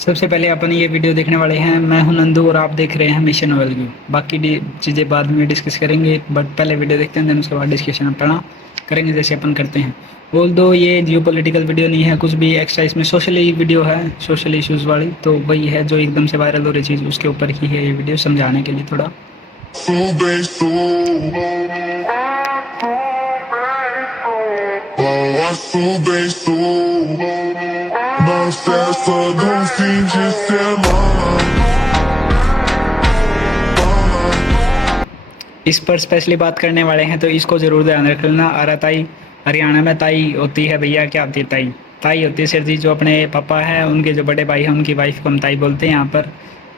सबसे पहले अपन ये वीडियो देखने वाले हैं। मैं हूं नंदू और आप देख रहे हैं मिशन ओवरव्यू। बाकी चीज़ें बाद में डिस्कस करेंगे, बट पहले वीडियो देखते हैं, देन उसके बाद डिस्कशन अपना करेंगे जैसे अपन करते हैं। बोल दो ये जियो पॉलिटिकल वीडियो नहीं है कुछ भी एक्स्ट्रा, इसमें सोशली वीडियो है, सोशल इश्यूज़ वाली। तो वही है जो एकदम से वायरल हो रही चीज़, उसके ऊपर ही है ये वीडियो, समझाने के लिए थोड़ा। इस पर स्पेशली बात करने वाले हैं तो इसको ज़रूर ध्यान रखना। आराताई हरियाणा में ताई होती है भैया, क्या होती है ताई? ताई होती है सर जी, जो अपने पापा हैं उनके जो बड़े भाई हैं उनकी वाइफ को हम ताई बोलते हैं यहाँ पर।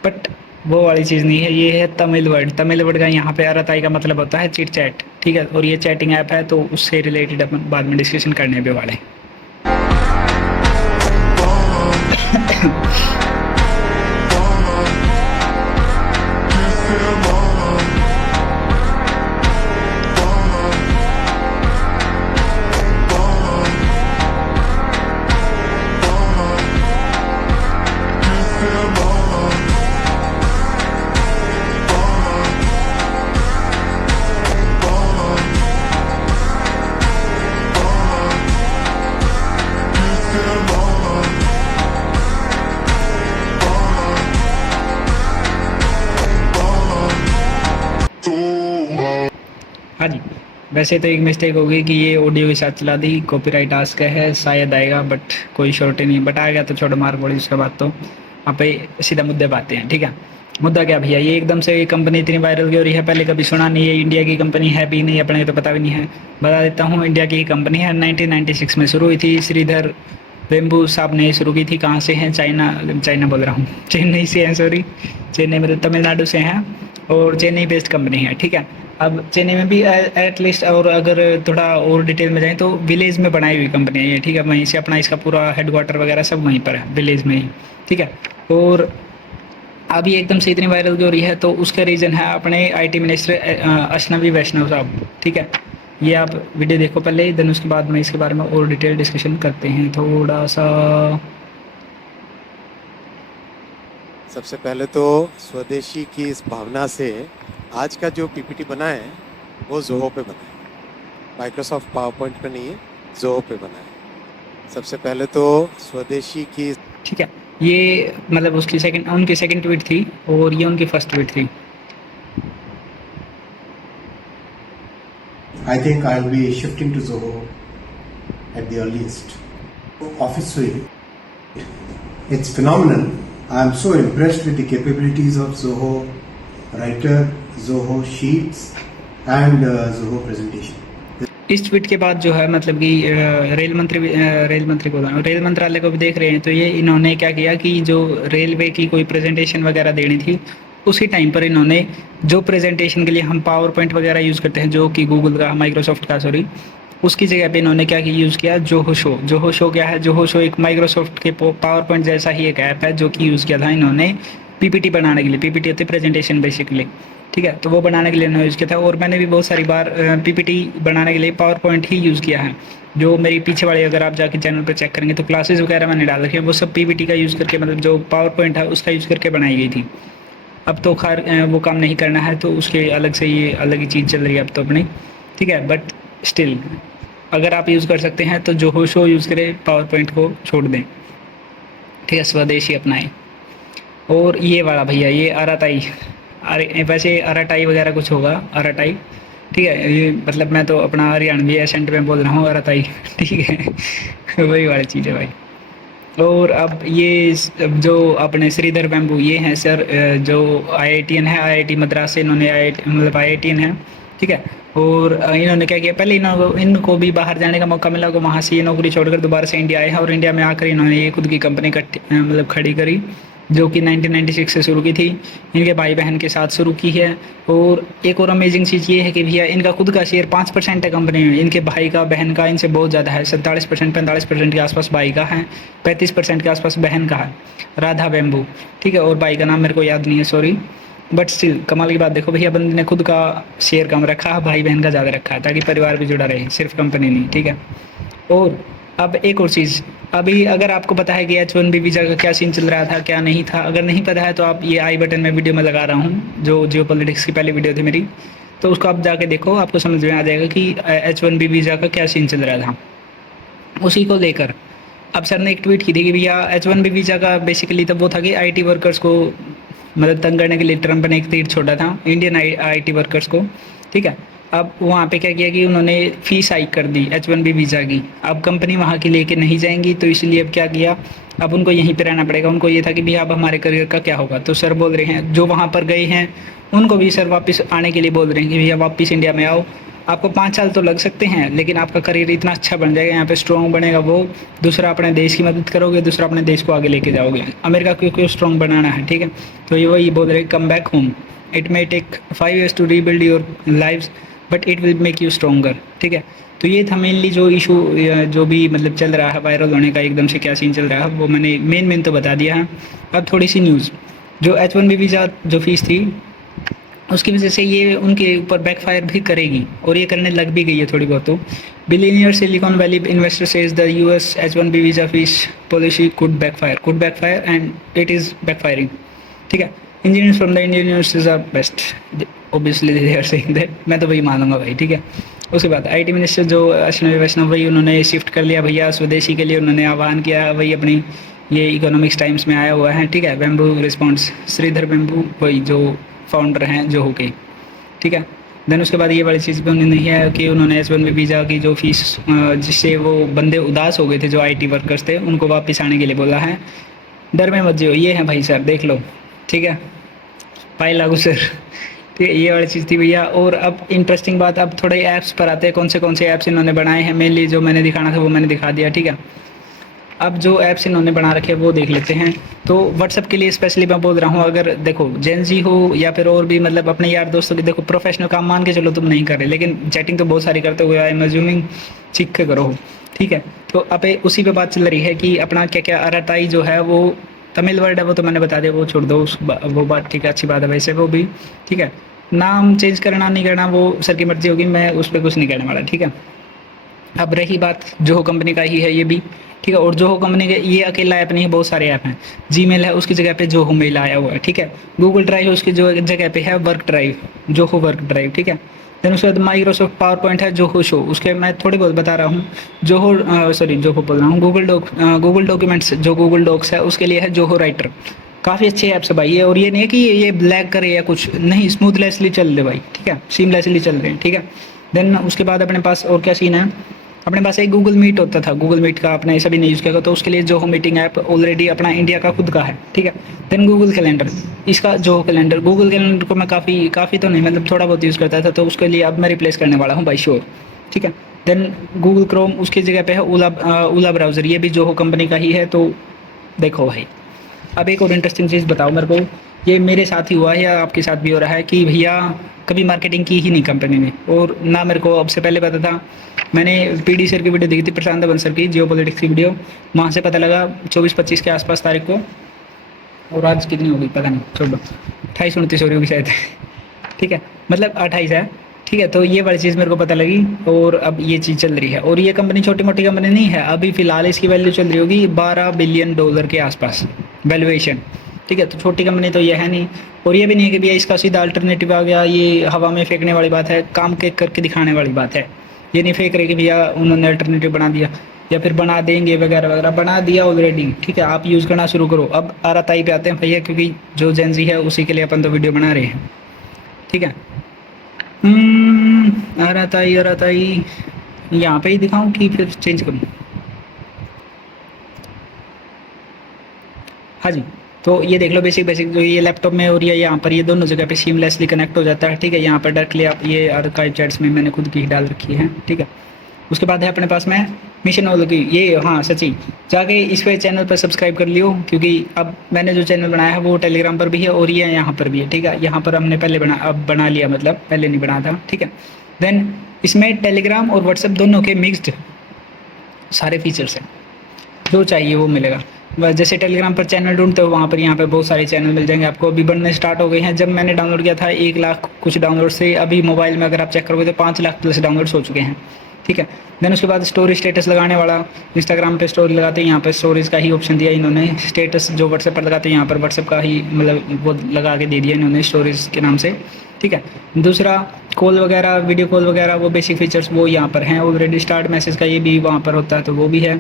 बट वो वाली चीज़ नहीं है, ये है तमिल वर्ड। तमिल वर्ड का यहाँ पे आराताई का मतलब होता है चिट चैट, ठीक है। और ये चैटिंग ऐप है, तो उससे रिलेटेड अपन बाद में डिस्कशन करने भी वाले हैं। हाँ जी, वैसे तो एक मिस्टेक हो गई कि ये ऑडियो के साथ चला दी, कॉपीराइट आस्क है, शायद आएगा, बट कोई श्योरिटी नहीं। बट आ गया तो छोड़ो, मार पड़ी उसके बाद। तो आप सीधा मुद्दे पे आते हैं, ठीक है। मुद्दा क्या भैया, ये एकदम से कंपनी इतनी वायरल क्यों हो रही है? पहले कभी सुना नहीं है, इंडिया की कंपनी है भी नहीं, अपने तो पता भी नहीं है। बता देता हूँ, इंडिया की ही कंपनी है, 1996 में शुरू हुई थी। श्रीधर वेम्बू साहब ने शुरू की थी। कहाँ से हैं? चाइना बोल रहा हूँ, चेन्नई से हैं, सॉरी। चेन्नई मतलब तमिलनाडु से हैं, और चेन्नई बेस्ड कंपनी है, ठीक है। अब चेन्नई में भी एटलीस्ट, और अगर थोड़ा और डिटेल में जाएँ तो विलेज में बनाई हुई कंपनी है ये, ठीक है। वहीं से अपना इसका पूरा हेडक्वार्टर वगैरह सब वहीं पर है, विलेज में ही, ठीक है। और अभी एकदम से इतनी वायरल क्यों हो रही है? तो उसका रीज़न है अपने आईटी मिनिस्टर अश्विनी वैष्णव साहब, ठीक है। ये आप वीडियो देखो पहले, देन उसके बाद में इसके बारे में और डिटेल डिस्कशन करते हैं थोड़ा सा। सबसे पहले तो स्वदेशी की इस भावना से आज का जो पीपीटी बना है वो ज़ोहो पे बना है, माइक्रोसॉफ्ट पावर पॉइंट पे नहीं है, ज़ोहो पे बना है। सबसे पहले तो स्वदेशी की, ठीक है। ये मतलब उनकी सेकंड ट्वीट थी, और ये उनकी फर्स्ट ट्वीट थी। I think I'll be shifting to Zoho at the earliest. Office Suite. It's phenomenal. I'm so impressed with the capabilities of Zoho Writer, Zoho Sheets and Zoho Presentation. इस tweet के बाद जो है मतलब कि rail मंत्रालय को भी देख रहे हैं। तो ये इन्होंने क्या किया कि जो रेलवे की कोई प्रेजेंटेशन वगैरह देनी थी, उसी टाइम पर इन्होंने जो प्रेजेंटेशन के लिए हम पावर पॉइंट वगैरह यूज़ करते हैं, जो कि गूगल का, माइक्रोसॉफ्ट का सॉरी, उसकी जगह पे इन्होंने क्या यूज़ किया, जोहो शो। जोहो शो क्या है? जोहो शो एक माइक्रोसॉफ्ट के पावर पॉइंट जैसा ही एक ऐप है, जो कि यूज़ किया था इन्होंने पीपीटी बनाने के लिए। पीपीटी होती है प्रेजेंटेशन बेसिकली, ठीक है। तो वो बनाने के लिए इन्होंने यूज़ किया था। और मैंने भी बहुत सारी बार पीपीटी बनाने के लिए पावर पॉइंट ही यूज़ किया है। जो मेरी पीछे वाली, अगर आप जाके चैनल पर चेक करेंगे तो क्लासेस वगैरह मैंने डाल रखी है, वो सब पीपीटी का यूज़ करके, मतलब जो पावर पॉइंट है उसका यूज़ करके बनाई गई थी। अब तो खैर वो काम नहीं करना है, तो उसके अलग से ये अलग ही चीज़ चल रही है अब तो अपनी, ठीक है। बट स्टिल अगर आप यूज़ कर सकते हैं तो जोहो शो यूज़ करें, पावर पॉइंट को छोड़ दें, ठीक है, स्वदेशी अपनाएं। और ये वाला भैया, ये अराताई, अरे वैसे अराटाई वगैरह कुछ होगा, अराटाई, ठीक है। ये मतलब मैं तो अपना हरियाणवी एसेंट में बोल रहा हूँ, अराताई, ठीक है। वही वाली चीज़ है भाई। और अब ये जो अपने श्रीधर वेम्बू, ये हैं सर, जो आईआईटीएन है, आईआईटी मद्रास से इन्होंने मतलब आईआईटीएन है, ठीक है। और इन्होंने क्या किया, पहले इनको भी बाहर जाने का मौका मिला, तो वहाँ से ये नौकरी छोड़कर दोबारा से इंडिया आए हैं। और इंडिया में आकर इन्होंने ये खुद की कंपनी मतलब खड़ी करी, जो कि 1996 से शुरू की थी। इनके भाई बहन के साथ शुरू की है। और एक और अमेजिंग चीज़ ये है कि भैया इनका खुद का शेयर 5% है कंपनी में। इनके भाई का, बहन का इनसे बहुत ज़्यादा है, 47% 45% के आसपास भाई का है, 35% के आसपास बहन का है, राधा वेम्बू, ठीक है। और भाई का नाम मेरे को याद नहीं है, सॉरी। बट स्टिल कमाल की बात देखो भैया, बंदे ने खुद का शेयर कम रखा, भाई बहन का ज़्यादा रखा है, ताकि परिवार भी जुड़ा रहे, सिर्फ कंपनी नहीं, ठीक है। और अब एक और चीज़, अभी अगर आपको पता है कि H1B वीज़ा का क्या सीन चल रहा था, क्या नहीं था, अगर नहीं पता है तो आप ये आई बटन में वीडियो में लगा रहा हूँ, जो जियोपॉलिटिक्स की पहली वीडियो थी मेरी, तो उसको आप जाके देखो, आपको समझ में आ जाएगा कि H1B वीज़ा का क्या सीन चल रहा था। उसी को लेकर अब सर ने एक ट्वीट की थी कि भैया H1B वीज़ा का बेसिकली तब वो था कि IT वर्कर्स को मतलब तंग करने के लिए ट्रंप ने एक तीर छोड़ा था इंडियन IT वर्कर्स को, ठीक है। अब वहाँ पे क्या किया कि उन्होंने फ़ीस हाइक कर दी H1B वीज़ा की। अब कंपनी वहाँ की लेके नहीं जाएंगी, तो इसलिए अब क्या किया, अब उनको यहीं पे रहना पड़ेगा। उनको ये था कि भैया अब हमारे करियर का क्या होगा, तो सर बोल रहे हैं जो वहाँ पर गए हैं उनको भी सर वापस आने के लिए बोल रहे हैं कि भैया वापस इंडिया में आओ, आपको 5 साल तो लग सकते हैं लेकिन आपका करियर इतना अच्छा बन जाएगा, यहाँ पे स्ट्रॉन्ग बनेगा। वो दूसरा अपने देश की मदद करोगे, दूसरा अपने देश को आगे लेके जाओगे। अमेरिका को क्यों स्ट्रॉन्ग बनाना है, ठीक है। तो ये वही बोल रहे come back home, it may take 5 years to rebuild your lives but it will make you stronger, ठीक है। तो ये था मेनली जो इशू जो भी मतलब चल रहा है वायरल होने का, एकदम से क्या सीन चल रहा है वो मैंने मेन तो बता दिया है। अब थोड़ी सी न्यूज़, जो H1B वीज़ा जो फीस थी उसकी वजह से ये उनके ऊपर बैकफायर भी करेगी, और ये करने लग भी गई है थोड़ी बहुत। तो billionaire Silicon Valley investor says the US H1B visa fees policy could backfire and it is backfiring, ठीक है। Engineers from the Indian universities are best, obviously they are saying that, मैं तो वही मानूंगा भाई, ठीक है। उसके बाद IT मिनिस्टर जो अश्विनी वैष्णव, वही उन्होंने शिफ्ट कर लिया भैया स्वदेशी के लिए, उन्होंने आह्वान किया, वही अपनी ये इकोनॉमिक्स टाइम्स में आया हुआ है, ठीक है। बैम्बू रिस्पॉन्स, श्रीधर बैम्बू वही जो फाउंडर हैं जो हो गई, ठीक है। देन उसके बाद ये वाली चीज़ भी उन्होंने नहीं है कि उन्होंने H1B वीज़ा की जो फीस जिससे वो बंदे उदास हो गए थे जो IT वर्कर्स थे उनको वापस आने के लिए बोला है। डर में मत जियो, ये है भाई सर, देख लो, ठीक है। पाई लागू सर, ठीक है। ये वाली चीज़ थी भैया। और अब इंटरेस्टिंग बात, अब थोड़े ऐप्स पर आते हैं, कौन से ऐप्स इन्होंने बनाए हैं। मेनली जो मैंने दिखाना था वो मैंने दिखा दिया, ठीक है। अब जो ऐप्स इन्होंने बना रखे हैं वो देख लेते हैं। तो व्हाट्सअप के लिए स्पेशली मैं बोल रहा हूँ, अगर देखो जेनजी हो या फिर और भी मतलब अपने यार दोस्तों की, देखो प्रोफेशनल काम मान के चलो तुम नहीं कर रहे, लेकिन चैटिंग तो बहुत सारी करते हुए आई एम अज्यूमिंग सीख के करो, ठीक है। तो अब उसी पे बात चल रही है कि अपना क्या क्या अराताई जो है वो तमिल वर्ड है, वो तो मैंने बता दिया, वो छोड़ दो वो बात, ठीक है, अच्छी बात है वैसे वो भी, ठीक है। नाम चेंज करना नहीं करना वो सर की मर्जी होगी, मैं उस पर कुछ नहीं कहने वाला, ठीक है। अब रही बात जोहो कंपनी का ही है ये भी, ठीक है। और जोहो कंपनी के ये अकेला ऐप नहीं है, बहुत सारे ऐप हैं। जीमेल है उसकी जगह पे जोहो मेल आया हुआ है, ठीक है। गूगल ड्राइव है उसकी जो जगह पे है work drive, Zoho work drive, ठीक है। देन उसके बाद माइक्रोसॉफ्ट पावर पॉइंट है, जोहो शो, उसके मैं थोड़ी बहुत बता रहा हूँ। जोहो बोल रहा हूँ, गूगल डॉक्यूमेंट्स जो गूगल डॉक्स है उसके लिए है जोहो राइटर। काफ़ी अच्छे ऐप्स है भाई ये, और ये नहीं है कि ये ब्लैक करे या कुछ नहीं, स्मूथलेसली चल रहे भाई, ठीक है, सीमलेसली चल रहे हैं, ठीक है। देन उसके बाद अपने पास और क्या सीन है, अपने पास एक गूगल मीट होता था, गूगल मीट का अपने सभी ने यूज़ किया, तो उसके लिए जोहो मीटिंग ऐप ऑलरेडी अपना इंडिया का खुद का है, ठीक है। देन गूगल कैलेंडर, इसका जोहो कैलेंडर, गूगल कैलेंडर को मैं काफ़ी तो नहीं मतलब थोड़ा बहुत यूज़ करता था, तो उसके लिए अब मैं रिप्लेस करने वाला हूँ बाई श्योर, ठीक है। देन गूगल क्रोम, उसकी जगह पे है ओला ब्राउज़र, ये भी जोहो कंपनी का ही है, तो देखो भाई। अब एक और इंटरेस्टिंग चीज़ बताओ मेरे को, ये मेरे साथ ही हुआ है या आपके साथ भी हो रहा है कि भैया कभी मार्केटिंग की ही नहीं कंपनी ने, और ना मेरे को अब से पहले पता था। मैंने PD सर की वीडियो देखी थी, प्रशांत बंसल की जियोपॉलिटिक्स की वीडियो, वहाँ से पता लगा 24-25 के आसपास तारीख को, और आज कितनी होगी पता नहीं, छोड़ो 28-29 हो रही होगी शायद, ठीक है, मतलब 28 है, ठीक है। तो ये वाली चीज़ मेरे को पता लगी, और अब ये चीज़ चल रही है। और ये कंपनी छोटी मोटी कंपनी नहीं है, अभी फ़िलहाल इसकी वैल्यू चल रही होगी $12 बिलियन के आसपास वैल्यूएशन, ठीक है। तो छोटी कंपनी तो ये है नहीं, और ये भी नहीं है कि भैया इसका सीधा अल्टरनेटिव आ गया, ये हवा में फेंकने वाली बात है, काम के करके दिखाने वाली बात है। ये नहीं फेंक रहे कि भैया उन्होंने अल्टरनेटिव बना दिया या फिर बना देंगे वगैरह वगैरह, बना दिया ऑलरेडी, ठीक है। आप यूज़ करना शुरू करो। अब आराताई पे आते हैं भैया, क्योंकि जो जेनजी है उसी के लिए अपन तो वीडियो बना रहे हैं, ठीक है। आराताई यहाँ पे ही दिखाऊँ कि फिर चेंज करूँ? हाँ जी, तो ये देख लो बेसिक जो ये लैपटॉप में और ये यहाँ पर, ये दोनों जगह पे सीमलेसली कनेक्ट हो जाता है, ठीक है। यहाँ पर डायरेक्टली आप ये आर्काइव चैट्स में मैंने खुद की ही डाल रखी है, ठीक है। उसके बाद है अपने पास में मिशन ओलो की, ये हाँ सच्ची जाके इस पे चैनल पर सब्सक्राइब कर लियो, क्योंकि अब मैंने जो चैनल बनाया है वो टेलीग्राम पर भी है और ये यहाँ पर भी है, ठीक है। यहाँ पर हमने पहले बना लिया, मतलब पहले नहीं बना था, ठीक है। देन इसमें टेलीग्राम और व्हाट्सएप दोनों के मिक्सड सारे फीचर्स हैं, जो चाहिए वो मिलेगा। जैसे टेलीग्राम पर चैनल ढूंढते हो, वहाँ पर यहाँ पे बहुत सारे चैनल मिल जाएंगे आपको, अभी बनने स्टार्ट हो गए हैं। जब मैंने डाउनलोड किया था 1 लाख कुछ डाउनलोड से, अभी मोबाइल में अगर आप चेक करोगे तो 5 लाख प्लस डाउनलोड्स हो चुके हैं, ठीक है। देन उसके बाद स्टोरी स्टेटस लगाने वाला, इंस्टाग्राम पे स्टोरी लगाते हैं, यहाँ पे स्टोरीज़ का ही ऑप्शन दिया इन्होंने। स्टेटस जो व्हाट्सएप पर लगाते हैं, यहाँ पर व्हाट्सएप का ही मतलब वो लगा के दे दिया इन्होंने स्टोरीज़ के नाम से, ठीक है। दूसरा कॉल वगैरह, वीडियो कॉल वगैरह, वो बेसिक फीचर्स वो यहाँ पर हैं ऑलरेडी। स्टार्ट मैसेज का ये भी वहाँ पर होता है, तो वो भी है।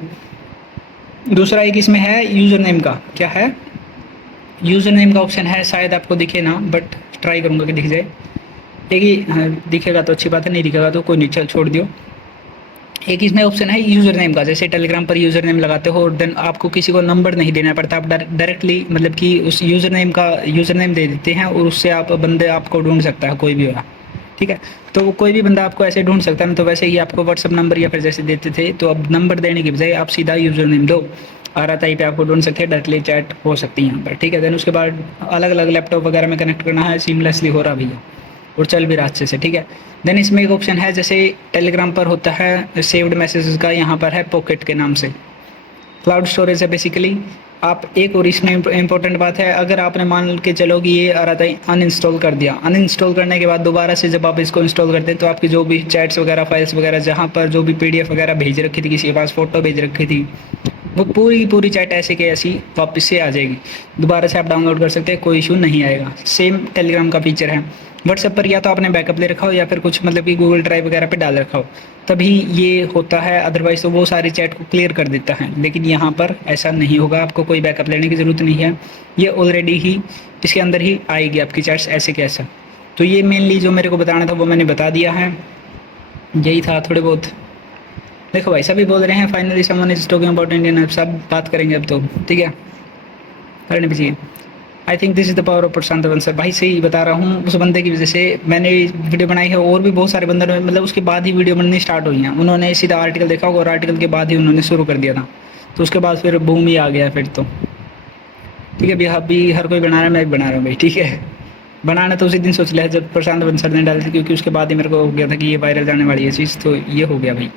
दूसरा एक इसमें है यूज़र नेम का, क्या है, यूज़र नेम का ऑप्शन है, शायद आपको दिखे ना, बट ट्राई करूँगा कि दिख जाए। एक ही दिखेगा तो अच्छी बात है, नहीं दिखेगा तो कोई नहीं, चल छोड़ दियो। एक इसमें ऑप्शन है यूज़र नेम का, जैसे टेलीग्राम पर यूज़र नेम लगाते हो, देन आपको किसी को नंबर नहीं देना पड़ता, आप डायरेक्टली मतलब कि उस यूज़र नेम दे देते हैं और उससे आप बंदे आपको ढूंढ सकता है कोई भी हो, ठीक है। तो कोई भी बंदा आपको ऐसे ढूंढ सकता है ना, तो वैसे ही आपको व्हाट्सअप नंबर या फिर जैसे देते थे, तो अब नंबर देने की बजाय आप सीधा यूज़र नेम दो, RTI पे आपको ढूंढ सकते हैं, डायरेक्टली चैट हो सकती है यहाँ पर, ठीक है। देन उसके बाद अलग अलग लैपटॉप वगैरह में कनेक्ट करना है, सीमलेसली हो रहा भैया और चल भी रहा अच्छे से, ठीक है। देन इसमें एक ऑप्शन है, जैसे टेलीग्राम पर होता है सेव्ड मैसेजेस का, यहाँ पर है पॉकेट के नाम से, क्लाउड स्टोरेज है बेसिकली। आप एक और इसमें इंपॉर्टेंट बात है, अगर आपने मान के चलो कि ये RTI अनइंस्टॉल कर दिया, अनइंस्टॉल करने के बाद दोबारा से जब आप इसको इंस्टॉल करते हैं, तो आपकी जो भी चैट्स वगैरह, फाइल्स वगैरह, जहाँ पर जो भी PDF वगैरह भेज रखी थी, किसी के पास फ़ोटो भेज रखी थी, वो पूरी चैट ऐसे के ऐसी वापस से आ जाएगी, दोबारा से आप डाउनलोड कर सकते हैं, कोई इशू नहीं आएगा। सेम टेलीग्राम का फीचर है। व्हाट्सएप पर या तो आपने बैकअप ले रखा हो या फिर कुछ मतलब कि गूगल ड्राइव वगैरह पे डाल रखा हो, तभी ये होता है, अदरवाइज़ तो वो सारी चैट को क्लियर कर देता है। लेकिन यहाँ पर ऐसा नहीं होगा, आपको कोई बैकअप लेने की ज़रूरत नहीं है, ये ऑलरेडी ही इसके अंदर ही आएगी आपकी चैट्स ऐसे के ऐसा। तो ये मेनली जो मेरे को बताना था वो मैंने बता दिया है, यही था थोड़े बहुत। देखो भाई सभी बोल रहे हैं finally someone is talking about Indian app, सब बात करेंगे अब तो, ठीक है, करने भी चाहिए। I think this is the power of Prashant Bansal. भाई सही बता रहा हूँ, उस बंदे की वजह से मैंने वीडियो बनाई है, और भी बहुत सारे बंदों ने मतलब उसके बाद ही वीडियो बननी स्टार्ट हुई हैं। उन्होंने सीधा आर्टिकल देखा होगा और आर्टिकल के बाद ही उन्होंने शुरू कर दिया था, तो उसके बाद फिर बूम ही आ गया फिर तो, ठीक है। अभी हर कोई बना रहा है, मैं भी बना रहा हूँ भाई, ठीक है। बनाना तो उसी दिन सोच लिया जब प्रशांत बंसल ने डाली थी, क्योंकि उसके बाद ही मेरे को हो गया था कि ये वायरल जाने वाली है चीज़, तो ये हो गया भाई,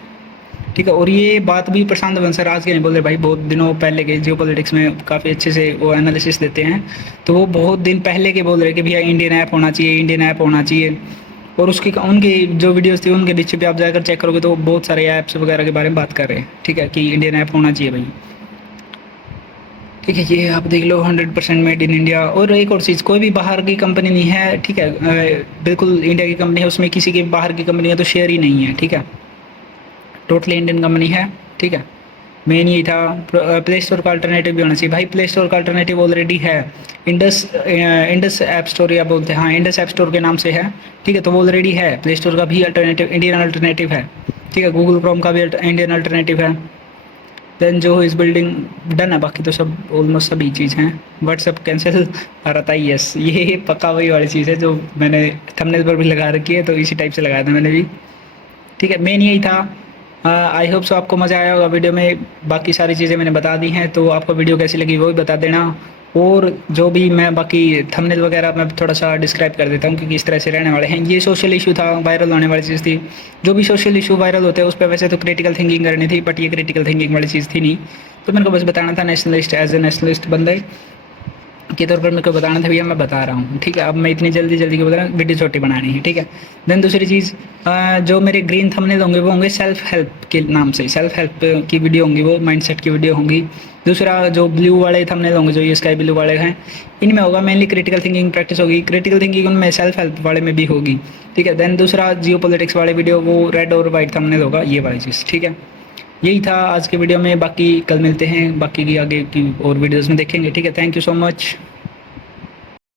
ठीक है। और ये बात भी प्रशांत बंसल आज के नहीं बोल रहे भाई, बहुत दिनों पहले के, जियो पॉलिटिक्स में काफ़ी अच्छे से वो एनालिसिस देते हैं, तो वो बहुत दिन पहले के बोल रहे कि भैया इंडियन ऐप होना चाहिए, इंडियन ऐप होना चाहिए। और उसकी उनकी जो वीडियोस थी उनके नीचे पे आप जाकर चेक करोगे तो बहुत सारे ऐप्स वगैरह के बारे में बात कर रहे हैं, ठीक है, कि इंडियन ऐप होना चाहिए भाई, ठीक है। ये आप देख लो 100% मेड इन इंडिया। और एक और चीज़, कोई भी बाहर की कंपनी नहीं है, ठीक है, बिल्कुल इंडिया की कंपनी है, उसमें किसी के बाहर की कंपनी का तो शेयर ही नहीं है, ठीक है, टोटली इंडियन कंपनी है, ठीक है। मेन यही था। प्ले स्टोर का अल्टरनेटिव भी होना चाहिए भाई, प्ले स्टोर का अल्टरनेटिव ऑलरेडी है, इंडस ऐप स्टोर या बोलते हैं, हाँ इंडस ऐप स्टोर के नाम से है, ठीक है। तो वो ऑलरेडी है, प्ले स्टोर का भी अल्टरनेटिव, इंडियन अल्टरनेटिव है, ठीक है। गूगल क्रोम का भी इंडियन अल्टरनेटिव है। देन जो इस बिल्डिंग डन है, बाकी तो सब ऑलमोस्ट सभी चीज़ हैं। व्हाट्सअप कैंसिल RTI यस, ये पक्का वही वाली चीज़ है जो मैंने थंबनेल पर भी लगा रखी है, तो इसी टाइप से लगाया था मैंने भी, ठीक है। मेन यही था। आई होप सो आपको मज़ा आया होगा वीडियो में, बाकी सारी चीज़ें मैंने बता दी हैं, तो आपको वीडियो कैसी लगी वो भी बता देना। और जो भी मैं बाकी थंबनेल वगैरह मैं थोड़ा सा डिस्क्राइब कर देता हूँ, क्योंकि इस तरह से रहने वाले हैं। ये सोशल इशू था, वायरल होने वाली चीज़ थी। जो भी सोशल इशू वायरल होते हैं उस पर वैसे तो क्रिटिकल थिंकिंग करनी थी, बट ये क्रिटिकल थिंकिंग वाली चीज़ थी नहीं, तो मेरे को बस बताना था नेशनलिस्ट, एज ए नेशनलिस्ट बंदे के तौर पर मेरे को बताना था, भैया मैं बता रहा हूँ, ठीक है। अब मैं इतनी जल्दी क्यों बता रहा हूँ, वीडियो छोटी बनानी है, ठीक है। देन दूसरी चीज़, जो मेरे ग्रीन थंबनेल होंगे वो होंगे सेल्फ हेल्प के नाम से, सेल्फ हेल्प की वीडियो होंगी, वो माइंडसेट की वीडियो होंगी। दूसरा जो ब्लू वाले थंबनेल होंगे, जो ये स्काई ब्लू वाले हैं, इनमें होगा मेनली क्रिटिकल थिंकिंग प्रैक्टिस होगी, क्रिटिकल थिंकिंग उनमें सेल्फ हेल्प वाले में भी होगी, ठीक है। देन दूसरा जियो पॉलिटिक्स वाले वीडियो, वो रेड और वाइट थंबनेल होगा, ये वाली चीज़, ठीक है। यही था आज के वीडियो में, बाकी कल मिलते हैं, बाकी की आगे की और वीडियोज़ में देखेंगे, ठीक है। Thank you so much.